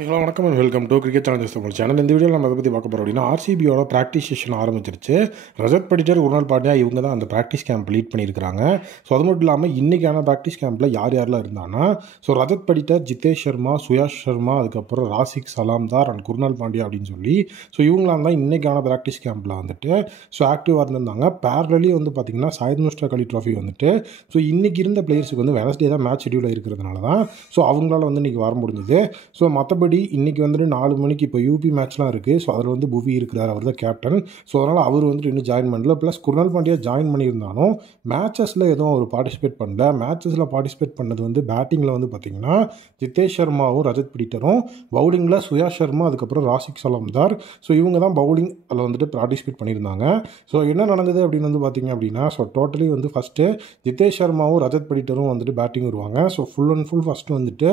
Hello வணக்கம் and welcome to cricket Challengers Tamil channel. இந்த வீடியோவில் நம்ம அதை பற்றி பார்க்க போகிறோம் அப்படின்னா ஆர்சிபியோட ப்ராக்டிஸ் செஷன் ஆரம்பிச்சிருச்சு. ரஜத் படிட்டர், குர்னால் பாண்டியா இவங்க தான் அந்த ப்ராக்டிஸ் கேம்ப் லீட் பண்ணியிருக்காங்க. ஸோ அது மட்டும் இல்லாமல் இன்றைக்கான ப்ராக்டிஸ் கேம்பில் யார் யாரெல்லாம் இருந்தாங்கன்னா, ஸோ ரஜத் படிட்டர், ஜிதேஷ் சர்மா, சுயாஷ் சர்மா, அதுக்கப்புறம் ராசிக் சலாம்தார் அண்ட் குர்னால் பாண்டியா அப்படின்னு சொல்லி ஸோ இவங்களாம் தான் இன்றைக்கான ப்ராக்டிஸ் கேம்பில் வந்துட்டு ஸோ ஆக்டிவாக இருந்திருந்தாங்க. பேரலி வந்து பார்த்திங்கன்னா சாயித் முஸ்டாக் அலி ட்ராஃபி வந்துட்டு ஸோ இன்றைக்கி இருந்த பிளேயர்ஸுக்கு வந்து வெனஸ்டே தான் மேட்ச் ஷெடியூல் இருக்கிறதுனால தான் ஸோ அவங்களால வந்து இன்றைக்கி வர முடிஞ்சது. ஸோ மற்றபடி இன்றைக்கி வந்துட்டு 4 மணிக்கு இப்போ யூபி மேட்ச்லாம் இருக்குது. ஸோ அதில் வந்து புவி இருக்கிறார், அவர் தான் கேப்டன். ஸோ அதனால் அவர் வந்துட்டு இன்னும் ஜாயின் பண்ணல. ப்ளஸ் குர்னால் பாண்டியா ஜாயின் பண்ணியிருந்தாலும் மேட்சஸில் எதுவும் அவர் பார்ட்டிசிபேட் பண்ணல. மேட்சஸில் பார்ட்டிசிபேட் பண்ணது வந்து பேட்டிங்கில் வந்து பார்த்திங்கன்னா ஜிதேஷ் சர்மாவும் ரஜத் படிட்டரும், பவுலிங்கில் சுயாஷ் சர்மா, அதுக்கப்புறம் ராசிக் சலாம்தார். ஸோ இவங்க தான் பவுலிங் அதில் வந்துட்டு பார்ட்டிசிபேட் பண்ணியிருந்தாங்க. ஸோ என்ன நடந்தது அப்படின்னு வந்து பார்த்திங்க அப்படின்னா, ஸோ டோட்டலி வந்து ஃபஸ்ட்டு ஜிதேஷ் சர்மாவும் ரஜத் படிட்டரும் வந்துட்டு பேட்டிங் வருவாங்க. So full and full first வந்துட்டு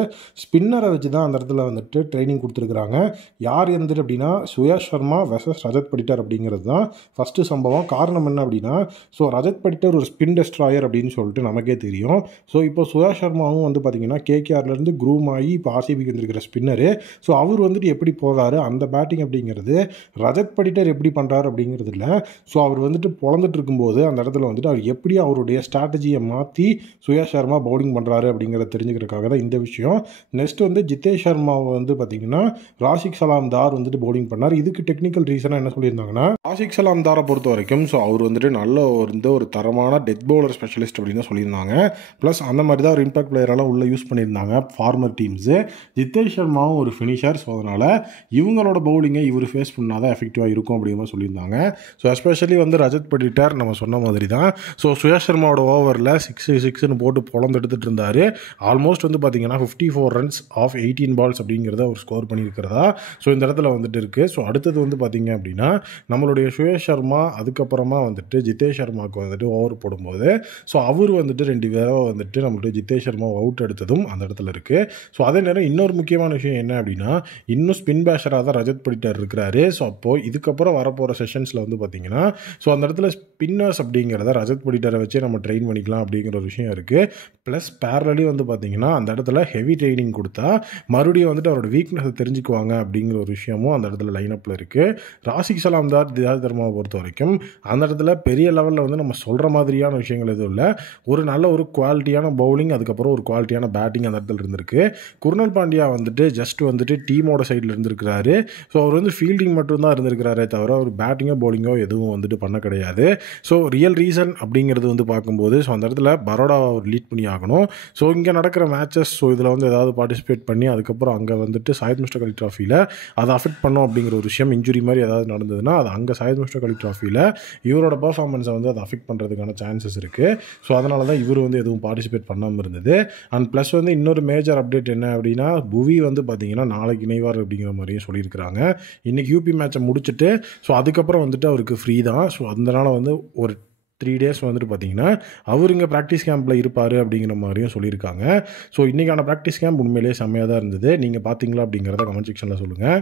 ஸ்பின்னரை வச்சு தான் அந்த இடத்துல வந்துட்டு ட்ரைனிங் கொடுத்துருக்குறாங்க. யார் இருந்துட்டு அப்படின்னா சுயாஷ் சர்மா வெர்சஸ் ரஜத் படிட்டர் அப்படிங்கிறது தான் ஃபஸ்ட்டு சம்பவம். காரணம் என்ன அப்படின்னா, ஸோ ரஜத் படிட்டர் ஒரு ஸ்பின் டெஸ்ட்ராயர் அப்படின்னு சொல்லிட்டு நமக்கே தெரியும். ஸோ இப்போ சுயாஷ் சர்மாவும் வந்து பார்த்திங்கன்னா கேகேஆர்லேருந்து க்ரூம் ஆகி இப்போ ஆர்சிபிக்கு வந்துருக்கிற ஸ்பின்னரு. ஸோ அவர் வந்துட்டு எப்படி போகிறாரு, அந்த பேட்டிங் அப்படிங்கிறது ரஜத் படிட்டர் எப்படி பண்ணுறாரு அப்படிங்கிறது இல்லை. ஸோ அவர் வந்துட்டு பொழந்துட்டு இருக்கும்போது அந்த இடத்துல வந்துட்டு அவர் எப்படி அவருடைய ஸ்ட்ராட்டஜியை மாற்றி சுயாஷ் சர்மா பவுலிங் பண்ணுறாரு அப்படிங்கிறத தெரிஞ்சுக்கிறதுக்காக தான் இந்த விஷயம். நெக்ஸ்ட் வந்து ஜிதேஷ் சர்மாவை வந்து பார்த்திங்கன்னா ராசிக் சலாம்தார் வந்துட்டு பவுலிங் பண்ணார். இதுக்கு டெக்னிக்கல் ரீசனாக என்ன சொல்லியிருந்தாங்கன்னா, ராசிக் சலாம்தாரை பொறுத்த வரைக்கும் ஸோ அவர் வந்துட்டு நல்ல ஒரு தரமான டெத் பவுலர் ஸ்பெஷலிஸ்ட் அப்படின்னு தான் சொல்லியிருந்தாங்க. ப்ளஸ் அந்த மாதிரி தான் ஒரு இம்பாக்ட் பிளேயரெல்லாம் உள்ளே யூஸ் பண்ணியிருந்தாங்க ஃபார்மர் டீம்ஸு. ஜிதேஷ் சர்மாவும் ஒரு ஃபினிஷர். ஸோ அதனால் இவங்களோட பவுலிங்கை இவர் ஃபேஸ் பண்ணால் தான் எஃபெக்டிவாக இருக்கும் அப்படிங்கிற மாதிரி சொல்லியிருந்தாங்க. ஸோ எஸ்பெஷலி வந்து ரஜத் படிட்டர் நம்ம சொன்ன மாதிரி தான் ஸோ சுயாஷ் சர்மாவோட ஓவரில் 6 போட்டு பொழந்து எடுத்துகிட்டு இருந்தார். ஆல்மோஸ்ட் வந்து பார்த்திங்கன்னா 54 ரன்ஸ் ஆஃப் 18 பால்ஸ் அப்படிங்கிறத அவர் ஸ்கோர் பண்ணியிருக்கிறதா ஸோ இந்த இடத்துல வந்துட்டு இருக்குது. ஸோ அடுத்தது வந்து பார்த்திங்க அப்படின்னா நம்மளுடைய சுயாஷ் சர்மா, அதுக்கப்புறமா வந்துட்டு ஜிதேஷ் சர்மாவுக்கு வந்துட்டு ஓவர் போடும்போது ஸோ அவர் வந்துட்டு 2 பேரை வந்துட்டு நம்மளுடைய ஜிதேஷ் சர்மா அவுட் எடுத்ததும் அந்த இடத்துல இருக்குது. ஸோ அதே நேரம் இன்னொரு முக்கியமான விஷயம் என்ன அப்படின்னா, இன்னும் ஸ்பின் பேஷராக தான் ரஜத் படிட்டர் இருக்கிறாரு. ஸோ அப்போது இதுக்கப்புறம் வரப்போகிற செஷன்ஸில் வந்து பார்த்திங்கன்னா ஸோ அந்த இடத்துல ஸ்பின்னர்ஸ் அப்படிங்கிறத ரஜத் படிட்டரை வச்சு நம்ம ட்ரெயின் பண்ணிக்கலாம் அப்படிங்கிற ஒரு விஷயம் இருக்குது. ப்ளஸ் பேரலி வந்து பார்த்திங்கன்னா அந்த இடத்துல ஹெவி ட்ரைனிங் கொடுத்தா மறுபடியும் வந்துட்டு அவரோட வீக்னஸை தெரிஞ்சுக்குவாங்க அப்படிங்கிற ஒரு விஷயமும் அந்த இடத்துல லைனப்பில் இருக்குது. ராசிக் சலாம்தார், தியார் தர்மாவை பொறுத்த வரைக்கும் அந்த இடத்துல பெரிய லெவலில் வந்து நம்ம சொல்கிற மாதிரியான விஷயங்கள் எதுவும் இல்லை. ஒரு நல்ல ஒரு குவாலிட்டியான பவுலிங், அதுக்கப்புறம் ஒரு குவாலிட்டியான பேட்டிங் அந்த இடத்துல இருந்திருக்கு. குர்னால் பாண்டியா வந்துட்டு ஜஸ்ட் வந்துட்டு டீமோட சைடில் இருந்திருக்கிறாரு. ஸோ அவர் வந்து ஃபீல்டிங் மட்டும்தான் இருந்திருக்கிறாரே தவிர ஒரு பேட்டிங்கோ பவுலிங்கோ எதுவும் வந்துட்டு பண்ண கிடையாது. ஸோ ரியல் ரீசன் அப்படிங்கிறது வந்து பார்க்கும்போது ஸோ அந்த இடத்துல பரோடாவை அவர் லீட் பண்ணி ஆகணும். ஸோ இங்கே நடக்கிற மேட்சஸ் ஸோ இதில் வந்து ஏதாவது பார்ட்டிசிபேட் பண்ணி அதுக்கப்புறம் அங்கே வந்துட்டு சாயித் முஸ்டாக் அலி ட்ராஃபியில் அதை அஃபெக்ட் பண்ணோம் அப்படிங்கிற ஒரு விஷயம், இன்ஜுரி மாதிரி ஏதாவது நடந்ததுன்னா அது அங்கே சாயித் முஸ்டாக் அலி ட்ராஃபியில் இவரோட பர்ஃபார்மன்ஸை வந்து அதை அஃபெக்ட் பண்ணுறதுக்கான சான்சஸ் இருக்குது. ஸோ அதனால தான் இவர் வந்து எதுவும் பார்ட்டிசிபேட் பண்ணாமல் இருந்தது. அண்ட் ப்ளஸ் வந்து இன்னொரு மேஜர் அப்டேட் என்ன அப்படின்னா, புவி வந்து பார்த்திங்கன்னா நாளைக்கு இணைவார் அப்படிங்கிற மாதிரியும் சொல்லியிருக்கிறாங்க. இன்றைக்கி யூபி மேட்சை முடிச்சுட்டு ஸோ அதுக்கப்புறம் வந்துட்டு அவருக்கு ஃப்ரீ தான். ஸோ அதனால் வந்து ஒரு 3 டேஸ் வந்துட்டு பார்த்திங்கன்னா அவர் இங்கே ப்ராக்டிஸ் கேம்பில் இருப்பார் அப்படிங்கிற மாதிரியும் சொல்லியிருக்காங்க. ஸோ இன்றைக்கான ப்ராக்டிஸ் கேம்ப் உண்மையிலேயே செம்மையாக தான் இருந்தது. நீங்கள் பார்த்தீங்களா அப்படிங்கிறத கமெண்ட் செக்ஷனில் சொல்லுங்கள்.